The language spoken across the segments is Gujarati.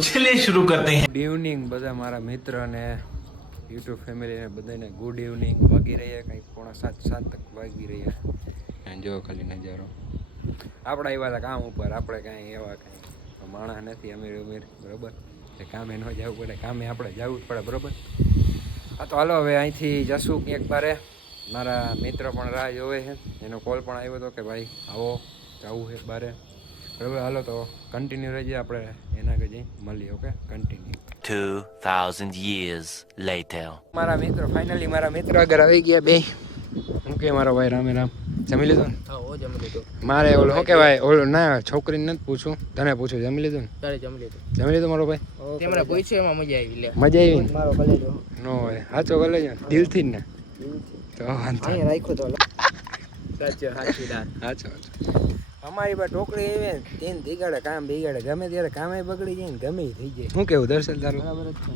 ચલે શરૂ કરતે હૈ. ગુડ ઇવનિંગ બધા મારા મિત્ર અને યુટ્યુબ ફેમિલીને બધાને ગુડ ઇવનિંગ વાગી રહ્યા કંઈક પોણા સાત સાત તક વાગી રહ્યા જો ખાલી નજારો. આપણે આવ્યા હતા કામ ઉપર આપણે કાંઈ એવા કાંઈ માણા નથી અમીર ઉમેર બરાબર? એટલે કામે ન જવું પડે કામે આપણે જવું જ પડે બરાબર? હા તો હાલો હવે અહીંથી જશું ક્યાંક બારે. મારા મિત્ર પણ રાહ જોવે છે. એનો કોલ પણ આવ્યો હતો કે ભાઈ આવો જવું છે બારે. બરોબર? હાલો તો કન્ટિન્યુ રહીએ આપણે એના કે જઈ. મળીએ ઓકે કન્ટિન્યુ 2,000 years later. મારા મિત્રો ફાઇનલી મારા મિત્રો આગળ આવી ગયા બે. હું કે મારો ભાઈ રામે રામ? જમી લીધું ને? હા જમી લીધું. મારે ઓલું શું કહેવાય? ઓલું ના છોકરીને નથી પૂછું તને પૂછું જમી લીધું ને? તારે જમી લીધું. જમી લીધું મારો ભાઈ? તેમણે પૂછ્યું એમાં મજા આવી લે. મજા આવી મારો કલેજો નો હોય. સાચો છે દિલથી જ ને? તો વાંધો નહીં. રાખ્યો તો. સાચો સાચી વાત. સાચો. અમારી પાસે ટોકરી આવે ને તેને બિગાડે કામ બિગાડે. ગમે ત્યારે કામે બગડી જાય ને ગમે થઈ જાય. શું કેવું દર્શન તારું? બરાબર જ છે.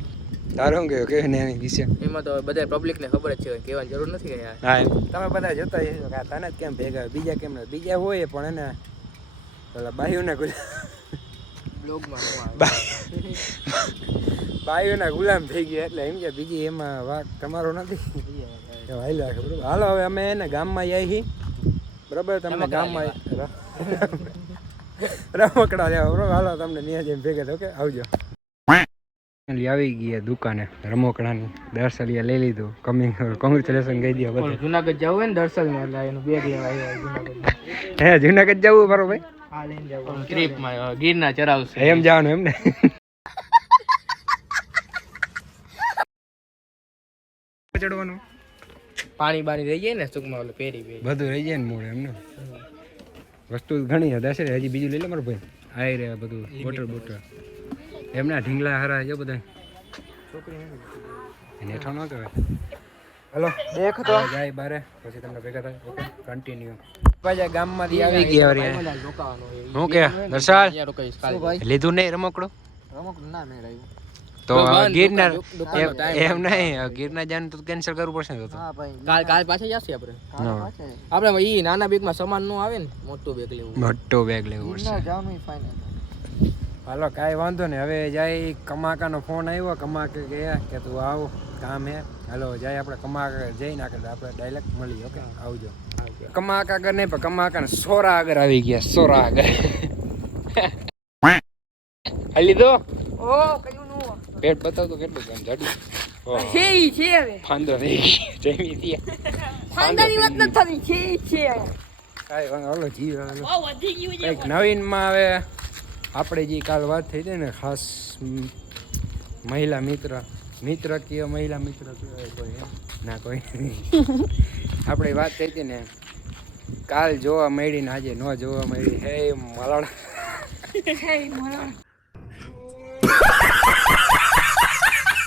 તારું શું કેવું? કેવું ને એની વિશે. એમાં તો બધા પબ્લિક ને ખબર જ છે કહેવાની જરૂર નથી કે હા તમે બધા જોતા જશો કે તને જ કેમ ભેગા બીજા કેમ બીજા હોય પણ એને પેલા બાયુને ગુલામ બ્લોગમાં બાયુના ગુલામ થઈ ગયા એટલે એમ કે બીજી એમાં વાત તમારો નથી. હાલો હવે અમે એને ગામમાં જઈએ બરાબર બરોબર તમને ગામમાં રમકડા લેવા બરોબર? હાલો તમને ત્યાં જઈને ભેગા ઓકે? આવજો. આવી ગયા દુકાને રમકડાની. દર્શલિયા લઈ લીધું. કમિંગ કોંગ્રેચ્યુલેશન કહી દો બધું. જુનાગઢ જવું હોય ને દર્શન એટલે એનું બેગ લેવા આવ્યા હે જુનાગઢ જવું બરો ભાઈ? આ લઈને જવું. ટ્રીપમાં ગીરના ચરાવશે. એમ જવાનું એમ ને. ચડવાનું. પાણી બાણી રહી જાય ને ટૂંકમાં ઓલું પહેરી પહેરી. બધું રહી જાય ને મોડે એમને વસ્તુ ઘણી હદા છે હજી બીજું લઈ લે મારો ભાઈ. આવી રહ્યા બધું બોટલ બોટલ. એમના ઢીંગલા હારા છે બધા. એને હેઠો ન કહેવાય. હલો દેખ તો. જાય બારે પછી તમને ભેગા થાય. ઓકે કન્ટિન્યુ પાછા ગામમાંથી આવી ગયા રોકાવાનું હું કે દર્શાલ લીધું નહીં રમકડું? રમકડું ના મેળ આવ્યું તો ગિરનાર એમ- નહીં ગિરનાર જવાનું તો કેન્સલ કરવું પડશે ને તો. કાલ કાલ પાછા જશે આપણે? આપણે ઈ નાના બેગમાં સામાનનું આવે ને મોટું બેગ લેવું. મોટો બેગ લેવું પડશે. હાલો કાંઈ વાંધો નહીં. હવે જાય કમાકાનો ફોન આવ્યો. કમાકે ગયા કે તું આવો કામ હે. હાલો જાય આપણે કમાકા જઈને આગળ આપણે ડાયરેક્ટ મળીએ ઓકે? આવજો. કમાકા આગળ નહીં પણ કમાકા સોરા આગળ આવી ગયા સોરા આગળ. હાલી દો. ઓ નું પેટ બતાવ તો કેટલું કામ જાડું છે ઈ છે હવે. ફાંદો નહીં. જમી દે ફાંદાની વાત નથી થતી છે ઈ છે કાંઈ વાંધો હાલો જીવ હાલો. વધી ગયું છે કંઈક નવીનમાં હવે આપણે જે કાલ વાત થઈ હતી ને ખાસ મહિલા મિત્ર મિત્ર કે મહિલા મિત્ર કયો કોઈ ના કોઈ આપણે વાત થઈ હતી ને કાલ જોવા મળી ને આજે ન જોવા મળી. હે મલણ હે મરણ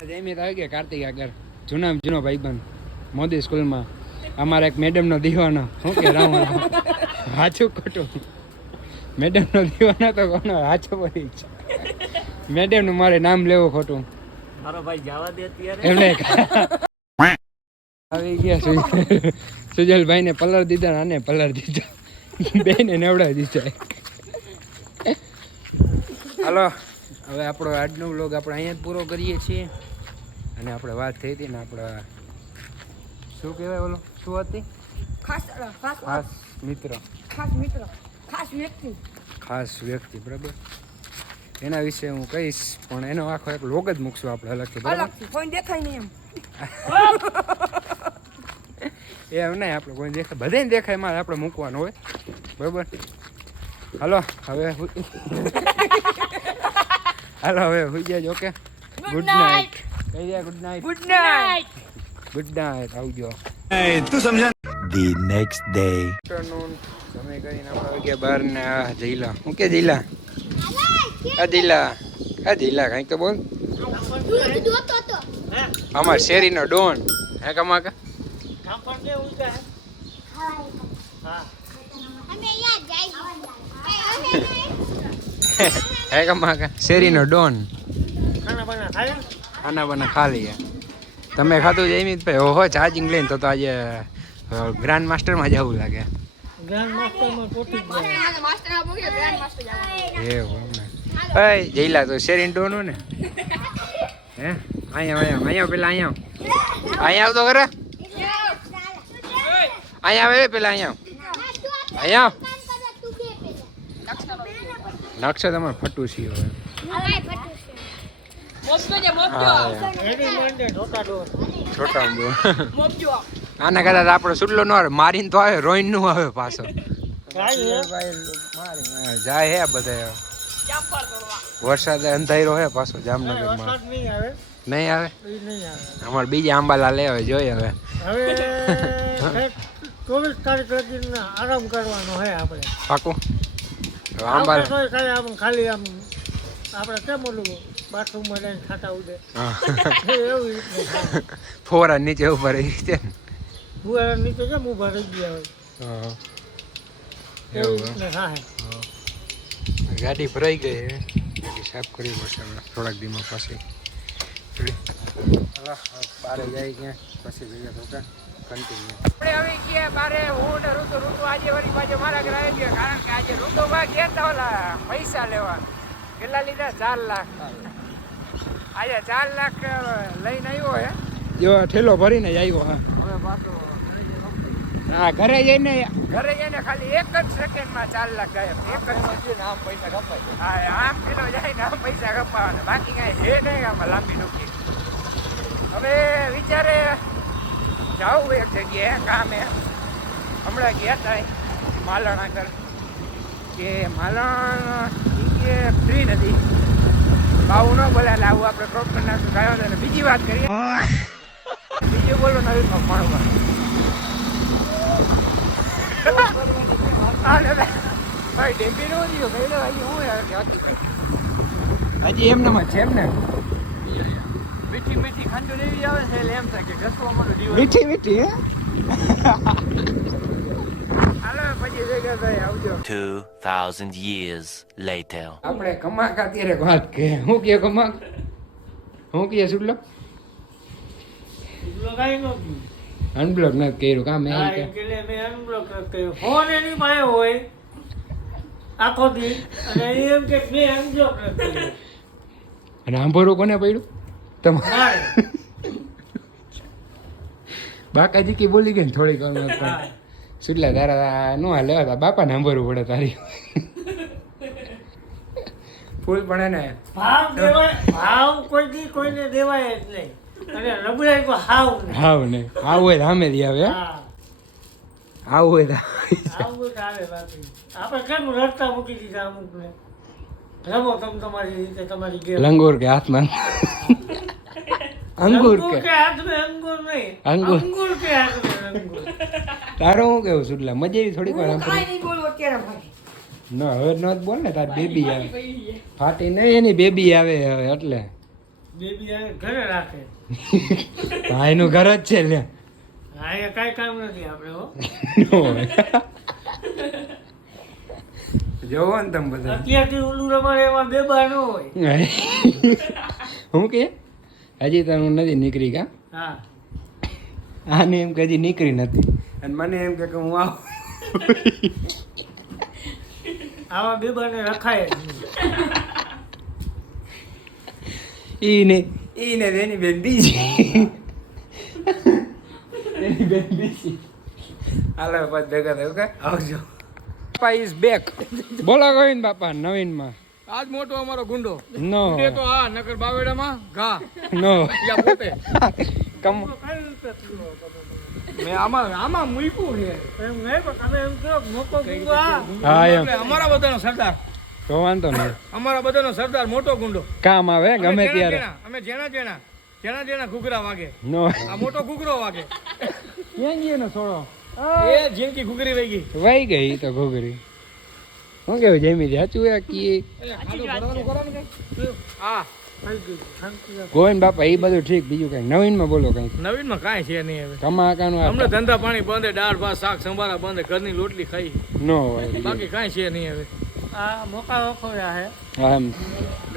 જયમિત આવી કે કાર્તિક આગળ જૂના જૂનો ભાઈબંધ મોદી સ્કૂલમાં અમારા એક મેડમનો દીવાનો શું કે રામ રામ સાચું ખોટું. મેડમનો દીવાનો તો કોનો? સાચો પડી છે. મેડમનું મારે નામ લેવું ખોટું. મારો ભાઈ જવા દે અત્યારે. એમને આવી ગયા સુ- સુજલભાઈ ને પલર દીધા અને આને પલર દીધા. બેને નવડાવી દીધા. હાલો. હવે આપણો આજનો વ્લોગ આપણે અહીંયા જ પૂરો કરીએ છીએ. અને આપણે વાત થઈ હતી ને આપણા શું કહેવાય ઓલો શું હતી? ખાસ મિત્ર. ખાસ મિત્ર. ખાસ વ્યક્તિ. ખાસ વ્યક્તિ બરાબર? એના વિશે હું કહીશ પણ એનો આખો એક લોગ જ મૂકશું આપણે અલગથી બરાબર? કોઈ દેખાય નહીં એમ. એમ નહીં આપણે કોઈ દેખાય. બધાને દેખાય મારે આપણે મૂકવાનું હોય. બરાબર? હાલો હવે હાલો હવે હોઈ જાય ઓકે ગુડ નાઇટ કહી દે good night good night good night આવજો તું સમજા ધી નેક્સ્ટ ડે આફ્ટરનૂન તમે કરીને આપણે આવી ગયા બહાર ને આ જઈલા હું કે જઈલા આ જઈલા આ જઈલા કાંઈક તો બોલ. અમાર શેરીનો ડોન. હે કમાકા? હે કમાકા શેરીનો ડોન. ખાના બના ખાલી હે. તમે ખાધું જયમીત ભાઈ. ઓહો ચાર્જિંગ લઈને તો તો આજે ગ્રાન્ડ માસ્ટરમાં જવું લાગે. માસ્ટર ગ્રાન્ડ માસ્ટર જવાનું એવું એમ ને. અય જઈલા તો શેરીન ટોનું ને. હે? અહીંયા અહીંયા અહીંયા પેલા અહીંયા અહીંયા આવતો કરે અહીંયા આવે પેલા અહીંયા અહીંયા નકશો તમારે ફટું છે હવે. છોટા આના કદાચ આપણો સુટલો ન આવે મારીને તો આવે રોઈનનું આવે પાછો. જાય હે બધા. વરસાદ અંધારો હે પાછો જામનગરમાં. માં નહીં આવે? નહીં આવે એ નહીં આવે અમારે બીજા આંબાલા લે હવે જોઈએ હવે. હવે ચોવીસ તારીખ લગી આરામ કરવાનો હે આપણે. પાકું? તોય ખાલી આમ ખાલી આમ આપણે કેમ ઓલું બાથરૂમમાં લઈને ખાતા ઉડે ફોરા નીચે ઊભા રહી રીતે ફુવારા નીચે કેમ ઊભા રહી ગયા હોય? હા. એવું ગાડી ભરાઈ ગઈ ગાડી સાફ કરવી પડશે હમણાં. થોડાક દીમાં પાછી. બારે જાય ક્યાં? પછી ભેગા થતા કન્ટિન્યુ આપણે હવે ગયા બારે હું ને ઋતુ ઋતુ આજે વળી પાછો મારા ઘરે આવી ગયો કારણ કે આજે ઋતુમાં ગયા તા ઓલા પૈસા લેવા. કેટલા લીધા? ચાર લાખ. આજે ચાર લાખ લઈને આવ્યો હે. જો ઠેલો ભરીને જ આવ્યો હા. હવે પાછો હા ઘરે જઈને ઘરે જઈને ખાલી એક જ સેકન્ડમાં ચાર લાખ ગાયબ એક જ સેકન્ડ આમ પૈસા કપાય. હા આમ પેલો જાય ને આમ પૈસા કપાવાના. બાકી કાંઈ છે નહીં આમાં લાંબી ડૂકી હવે વિચારે જાવું એક જગ્યાએ કામે હમણાં ગયા હતા માલણ આગળ, કે માલણ કે ફ્રી નથી. ભાવ ન બોલે, એટલે આવું આપણે ડ્રોપ કરી નાખશું કાંઈ અને બીજી વાત કરીએ. બીજું બોલો, નવી મળવા ભાઈ ડેબી નો દિયો કઈ હું હજી. એમને છે એમ ને મીઠી મીઠી ખાંડો લેવી આવે છે એટલે એમ થાય કે ઘસવા અમારું જીવન મીઠી મીઠી હે? હાલો પછી થાય આવજો. 2,000 years later. આપણે કમાક અત્યારે વાત કે હું કે કમાક હું કે સુડલો કાંઈ નહોતું અનબ્લોક નથી કર્યું કે એટલે મેં અનબ્લોક કર્યો. ફોન એની પાસે હોય આખો દી અને એમ કે મેં અનબ્લોક કર્યો. અને આંભોરું કોને પડ્યું? તમારે મારે બાકાજી કે બોલી ગઈ ને થોડીક વાર સુટલા તારા નો હાલે હતા બાપાને સાંભળવું પડે તારી. ફૂલ પણ ને. ભાવ દેવાય ભાવ કોઈ કોઈને દેવાય જ નહીં. અને લબડાઈ તો હાવ હાવ ને આવું હોય સામે દી આવે. હે? હા આવું હોય તો આવે બાકી. આપણે કેમ રસ્તા મૂકી દીધા અમુકને. રમો તમે તમારી રીતે તમારી ગેમ. લંગોર કે હાથમાં. અંગુર કે. અંગુર નહીં. અંગુર. અંગુર કે તારું શું કેવું સુટલા મજા આવી થોડીક વાર હું નહીં બોલું અત્યારે ભાઈ ના હવે ન બોલ ને તારી બેબી આવે. ફાટી નહીં એની બેબી આવે હવે એટલે. બેબી આવે ઘરે રાખે. ભાઈનું ઘર જ છે લે હા કાંઈ કામ નથી આપણે હો. જોવો ને તમે બધા. અત્યારથી ઓલું રમાડે એમાં બેબા ન હોય. હું કે? હજી તો હું નથી નીકળી કા? હા. આને એમ કે હજી નીકળી નથી. અને મને એમ કે કે હું આવું. આવા બેબાને રખાય. ઈને. ઈને એની બેન બીજી. એની બેન બીજી. હાલો પછી ભેગા થયું કે આવજો. બાપા ઇઝ બેક બોલો ગોવિંદ બાપા નવીનમાં. આજ મોટો અમારો ગુંડો. નો. એ તો હા નકર બાવેડામાં ઘા. નો. યા પોતે. કમ. તો કઈ રીતે પીવો તમે? મેં આમાં આમાં મૂક્યું છે. એમ નહીં પણ તમે એમ કહો મોટો ગુંગો હા એમ. અમારા બધાનો સરદાર. તો વાંધો નહીં. અમારા બધાનો સરદાર મોટો ગુંડો. કામ આવે ગમે ત્યારે. અમે જેણા જેણા જેણા જેણા ઘૂઘરા વાગે. નો. આ મોટો ઘૂઘરો વાગે. ક્યાં ગયો ને છોડો. એ જિંદગી ઘૂઘરી વહી ગઈ. વહી ગઈ તો ઘોઘરી. શું કેવું જમી સાચું એ કી એ ખાડો ભરવાનું કરો ને કંઈક. હા. ગોવિંદ બાપા એ બધું ઠીક બીજું કઈ? નવીનમાં બોલો કઈ નવીનમાં કાંઈ છે નહીં હવે. કમાકાનું અમને હમણાં ધંધા પાણી બંધ દાળ ભાત શાક સંભારા બંધ ઘરની રોટલી ખાઈ. નો હોય બાકી કાંઈ છે નહીં હવે. આ મોકા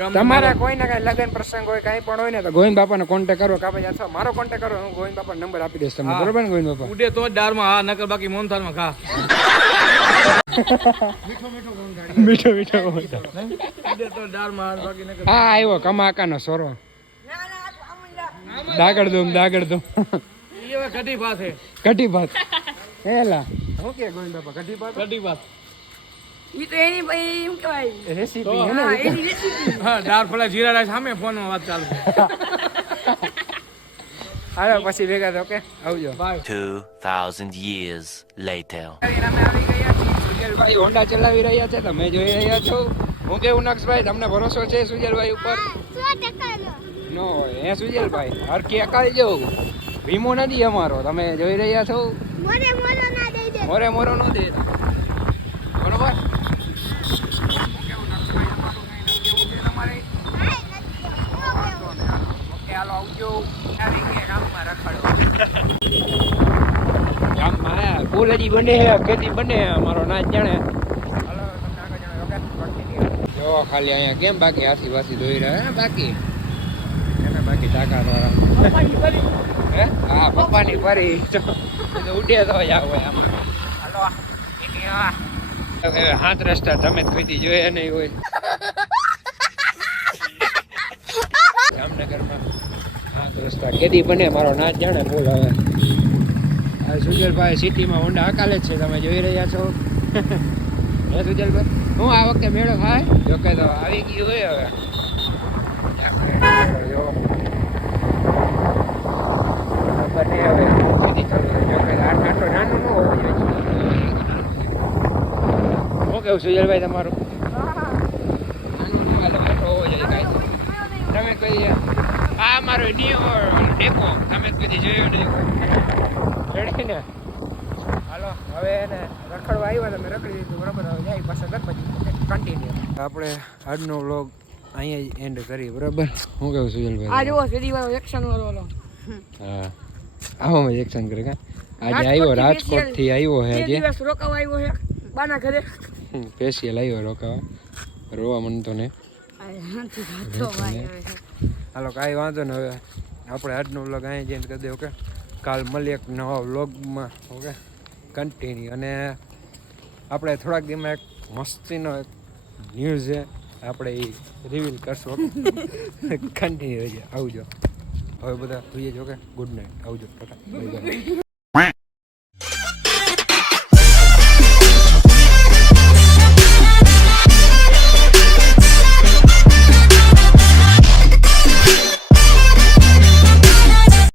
ને તમારા કઈ લગ્ન પ્રસંગ હોય કઈ પણ હોય ને તો ગોવિંદ બાપાને કોન્ટેક કરો કે ભાઈ અથવા મારો કોન્ટેક કરો હું ગોવિંદ બાપા નંબર આપી દઈશ તમને. બરોબર ને ગોવિંદ બાપા? ઉડે તો જ દાળમાં હા નકર બાકી મોનથાળમાં ખા. મીઠો મીઠો હા આવ્યો કમાકાનો સોરો. ના ના દાગડ દઉં દાગડ દઉં કઢી ભાત હેલા હું કે ગોવિંદ બાપા કઢી ભાત કઢી પાસે ઈ તો એની ભાઈ એમ કહેવાય રેસીપી હે ને હા એની રેસીપી હા દાળ ફળા જીરા રાઈસ સામે ફોનમાં વાત ચાલુ હાલો પછી ભેગા તો કે આવજો બાય 2,000 years later. સુજલભાઈ હોન્ડા ચલાવી રહ્યા છે તમે જોઈ રહ્યા છો. હું કેવું નક્ષભાઈ તમને ભરોસો છે સુજલભાઈ ઉપર? નો હે સુજલભાઈ હરકી અકાલ જો વીમો નથી અમારો તમે જોઈ રહ્યા છો? મોરે મોરો ના દે. મોરે મોરો ન દે બરોબર ઓકે હાલો આવજો આવી ગયા ગામમાં રખડો પુલ હજી બને હે ખેતી બને અમારો નાચ જાણે. જો ખાલી અહીંયા કેમ બાકી હાથી વાસી ધોઈ રહ્યા હે બાકી? એને બાકી ટાકા વાળા. હે? હા પપ્પાની ફરી. ઉડે તો જ આવે આમાં. હાલો હાથ રસ્તા તમે જ કોઈથી જોયા નહીં હોય. જામનગરમાં હાથ રસ્તા કેદી બને મારો નાચ જાણે બોલ હવે સુજલભાઈ સિટીમાં હોન્ડા હકાલે જ છે તમે જોઈ રહ્યા છો હે સુજલભાઈ હું આ વખતે મેળો થાય જો કે તો આવી ગયું હોય હવે જો. બને હવે સીધી ચાલુ જો કે આ આટલો નાનો ન હોવો જોઈએ શું કેવું સુજલભાઈ તમારું નાનો ન હાલે, મોટો હોવો જોઈએ કાંઈ તમે કોઈ આ મારો નિયો ડેપો તમે જ કદી જોયો નહીં રેડી ને હાલો હવે એને રખડવા આવ્યા તમે રખડી દીધું બરાબર હવે જાય પાછા ગણપતિ કન્ટિન્યુ આપણે આજનો વ્લોગ અહીંયા એન્ડ કરી બરાબર? હું કહું આ જુઓ સીધી વાળો એક્શન વાળો ઓલો હા. આવો મેં એક્શન કરે કા? આજે આવ્યો રાજકોટથી આવ્યો હે જે આજે. દિવસ રોકાવા આવ્યો હે બાના ઘરે. સ્પેશિયલ આવ્યો રોકાવા. રોવા મન તો ને. હાલો કાંઈ વાંધો ને હવે આપણે આજનો વ્લોગ અહીંયા જઈને કરી દે ઓકે? કાલ મળીએ એક નવા વ્લોગમાં. ઓકે? કન્ટિન્યુ અને આપણે થોડાક દીમાં એક મસ્તીનો એક ન્યૂઝ છે, આપણે એ રિવીલ કરશું કન્ટિન્યુ આવજો. હવે બધા જોઈએ છો કે ગુડ નાઇટ આવજો. ટાટા